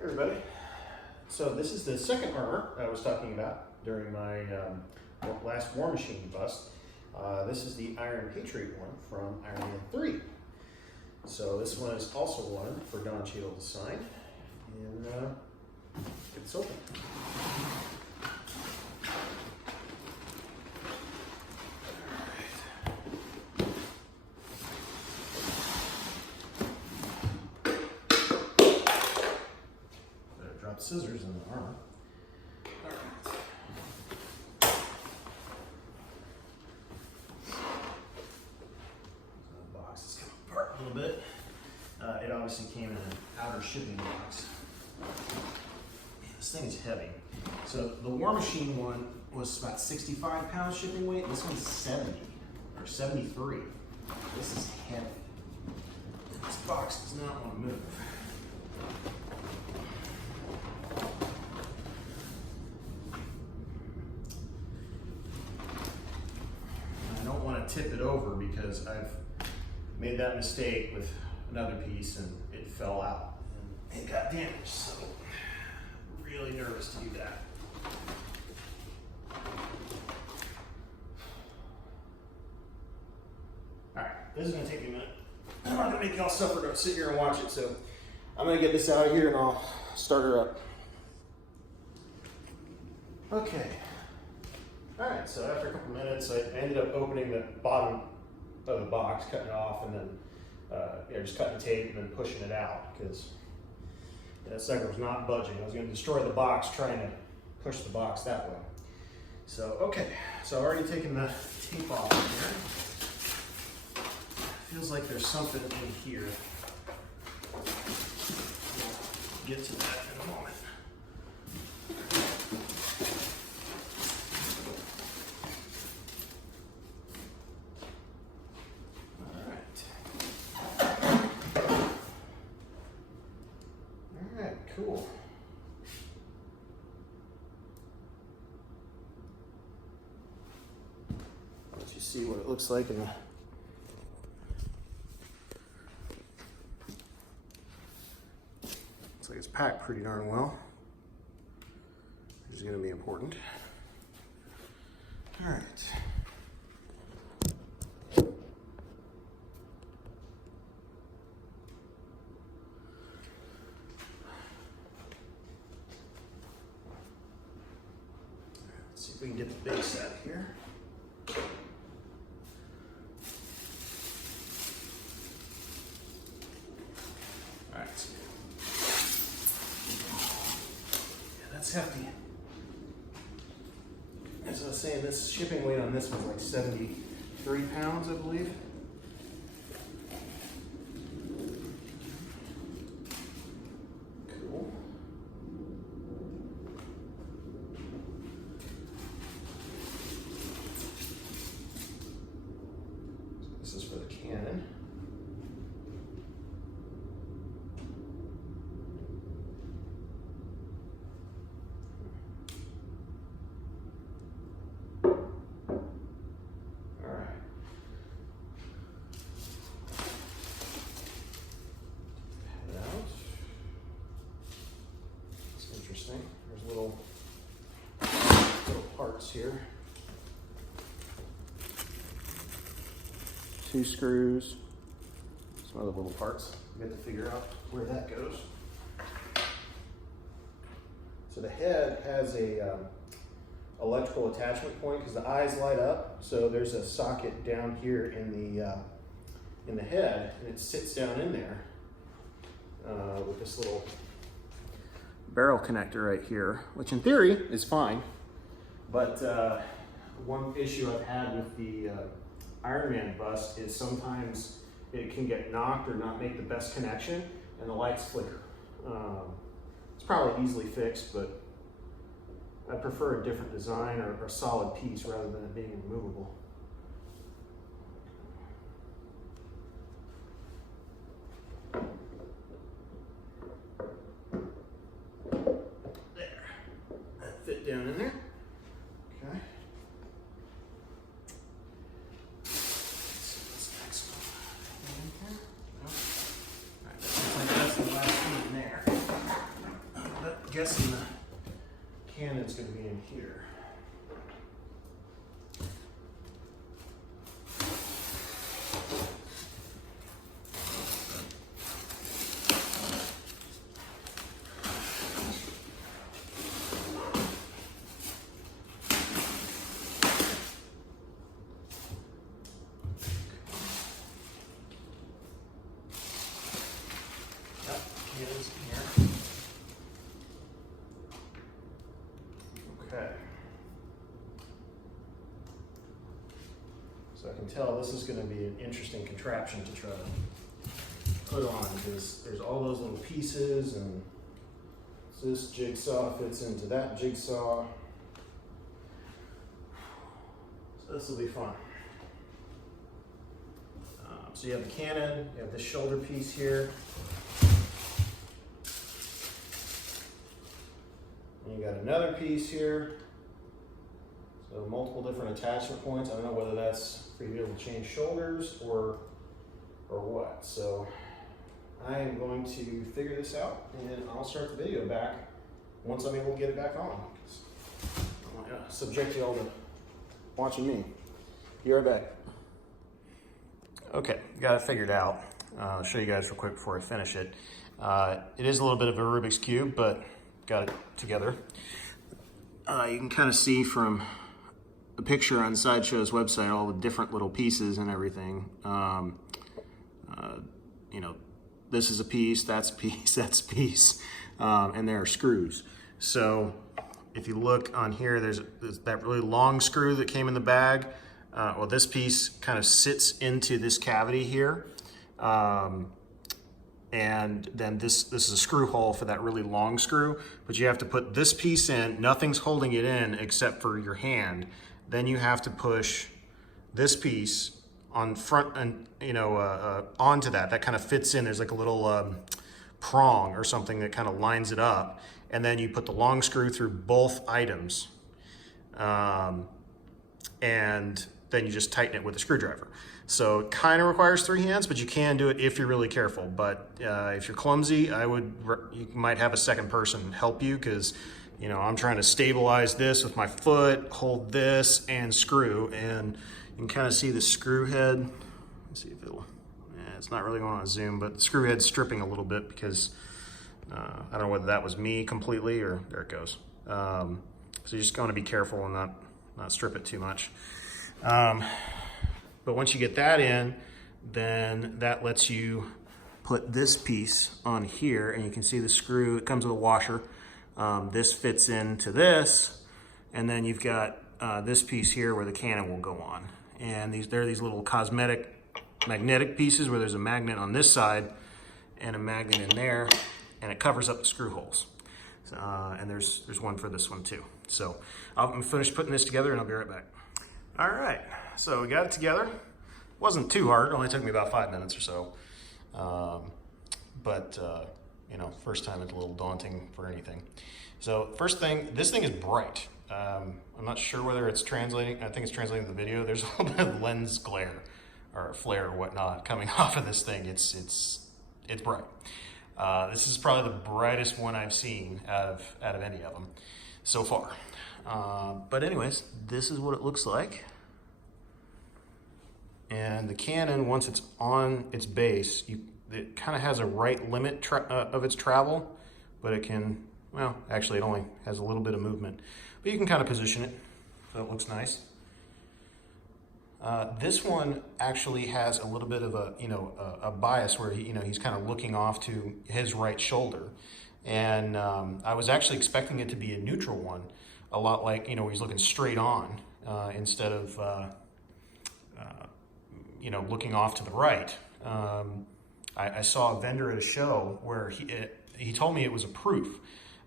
Hey everybody. So this is the second armor I was talking about during my last War Machine bust. This is the Iron Patriot one from Iron Man 3. So this one is also one for Don Cheadle to sign. And get this open. Drop scissors in the armor. All right. So the box is coming apart a little bit. It obviously came in an outer shipping box. Man, this thing is heavy. So the War Machine one was about 65 pounds shipping weight. This one's 70 or 73. This is heavy. This box does not want to move. Tip it over because I've made that mistake with another piece and it fell out and it got damaged, so really nervous to do that. Alright, this is going to take me a minute. I'm not going to make y'all suffer to sit here and watch it, so I'm going to get this out of here and I'll start her up. Okay. Alright, so after a couple minutes, I ended up opening the bottom of the box, cutting it off, and then just cutting tape and then pushing it out because that sucker was not budging. I was going to destroy the box trying to push the box that way. So, okay, so I've already taken the tape off here. Feels like there's something in here. We'll get to that in a moment. Cool. I'll let you see what it looks like in the looks like it's packed pretty darn well, which is going to be important. All right. See if we can get the base out here. All right. Yeah, that's hefty. As I was saying, this shipping weight on this was like 73 pounds, I believe. Cool. This is for the cannon. All right. Head out. It's interesting. There's little parts here. 2 screws, some other little parts. We have to figure out where that goes. So the head has a electrical attachment point because the eyes light up. So there's a socket down here in the head, and it sits down in there with this little barrel connector right here, which in theory is fine. But one issue I've had with the Iron Man bust is sometimes it can get knocked or not make the best connection and the lights flicker. It's probably easily fixed, but I prefer a different design or a solid piece rather than it being removable. There, that fit down in there. Okay. guessing the cannon's going to be in here. Okay. So I can tell this is going to be an interesting contraption to try to put on, because there's all those little pieces, and this jigsaw fits into that jigsaw. So this will be fun. So you have the cannon, you have this shoulder piece here. And you got another piece here. So multiple different attachment points. I don't know whether that's for you to be able to change shoulders or what. So I am going to figure this out, and I'll start the video back once I'm able to get it back on. I'm going to subject you all to watching me. Be right back. Okay, got it figured out. I'll show you guys real quick before I finish it. It is a little bit of a Rubik's Cube, but got it together. You can kind of see from the picture on Sideshow's website all the different little pieces and everything. You know, this is a piece, that's a piece, that's a piece, and there are screws. So if you look on here, there's that really long screw that came in the bag. Well, this piece kind of sits into this cavity here. And then this is a screw hole for that really long screw, but you have to put this piece in. Nothing's holding it in except for your hand. Then you have to push this piece on front and onto that. That kind of fits in. There's like a little prong or something that kind of lines it up, and then you put the long screw through both items, and then you just tighten it with a screwdriver. So it kind of requires 3 hands, but you can do it if you're really careful. But if you're clumsy, you might have a second person help you, because I'm trying to stabilize this with my foot, hold this, and screw. And you can kind of see the screw head. Let's see if it's not really going on zoom, but the screw head's stripping a little bit because I don't know whether that was me completely or there it goes. So you're just going to be careful and not strip it too much. But once you get that in, then that lets you put this piece on here, and you can see the screw. It comes with a washer. This fits into this, and then you've got this piece here where the cannon will go on. And there are these little cosmetic magnetic pieces where there's a magnet on this side and a magnet in there, and it covers up the screw holes. And there's one for this one too. So I'm finished putting this together, and I'll be right back. All right, so we got it together. Wasn't too hard, it only took me about 5 minutes or so. First time it's a little daunting for anything. So first thing, this thing is bright. I'm not sure whether it's translating. I think it's translating the video. There's a little bit of lens glare or flare or whatnot coming off of this thing. It's bright. This is probably the brightest one I've seen out of any of them so far. But anyways, this is what it looks like. And the cannon, once it's on its base, it kind of has a right limit of its travel, but it can, well, actually it only has a little bit of movement, but you can kind of position it so it looks nice. This one actually has a little bit of a bias where he's kind of looking off to his right shoulder. And I was actually expecting it to be a neutral one, a lot like, where he's looking straight on instead of, looking off to the right. I saw a vendor at a show where he told me it was a proof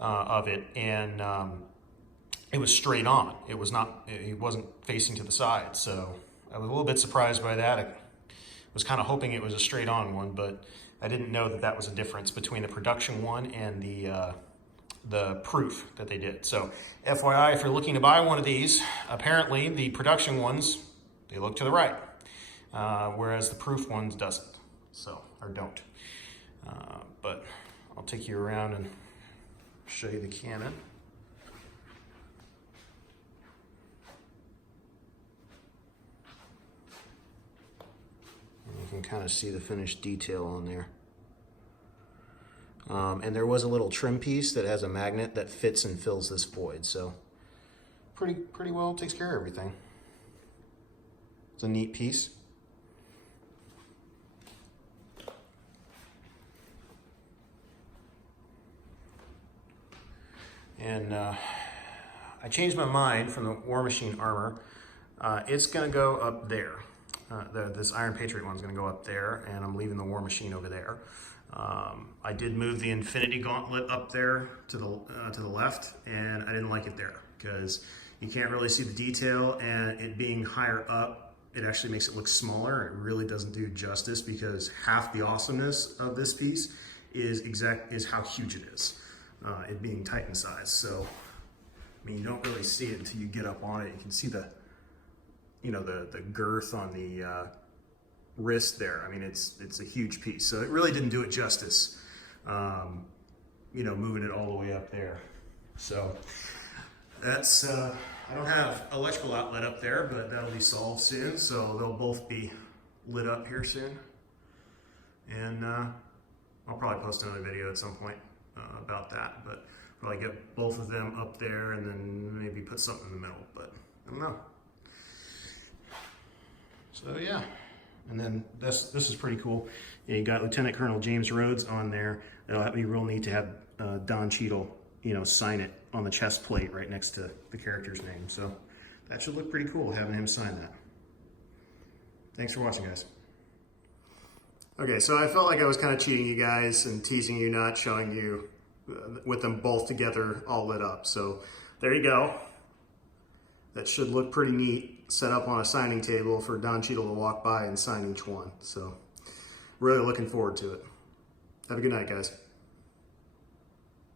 of it, and it was straight on. It wasn't facing to the side. So I was a little bit surprised by that. I was kind of hoping it was a straight on one, but I didn't know that was a difference between the production one and the proof that they did. So FYI, if you're looking to buy one of these, apparently the production ones, they look to the right, whereas the proof ones don't. But I'll take you around and show you the cannon. And you can kind of see the finished detail on there. And there was a little trim piece that has a magnet that fits and fills this void, so pretty well takes care of everything. It's a neat piece. And I changed my mind from the War Machine armor. It's gonna go up there. This Iron Patriot one's gonna go up there, and I'm leaving the War Machine over there. I did move the Infinity Gauntlet up there to the left, and I didn't like it there because you can't really see the detail, and it being higher up, it actually makes it look smaller. It really doesn't do justice because half the awesomeness of this piece is how huge it is, it being Titan size. So, I mean, you don't really see it until you get up on it. You can see the girth on the wrist there. I mean, it's a huge piece. So it really didn't do it justice, moving it all the way up there. So that's, I don't have electrical outlet up there, but that'll be solved soon. So they'll both be lit up here soon. And I'll probably post another video at some point about that, but probably get both of them up there and then maybe put something in the middle, but I don't know. So yeah, and then this is pretty cool. Yeah, you got Lieutenant Colonel James Rhodes on there. That'll be real neat to have Don Cheadle, sign it on the chest plate right next to the character's name. So that should look pretty cool having him sign that. Thanks for watching, guys. Okay, so I felt like I was kind of cheating you guys and teasing you, not showing you with them both together all lit up. So there you go. That should look pretty neat, set up on a signing table for Don Cheadle to walk by and sign each one. So really looking forward to it. Have a good night, guys.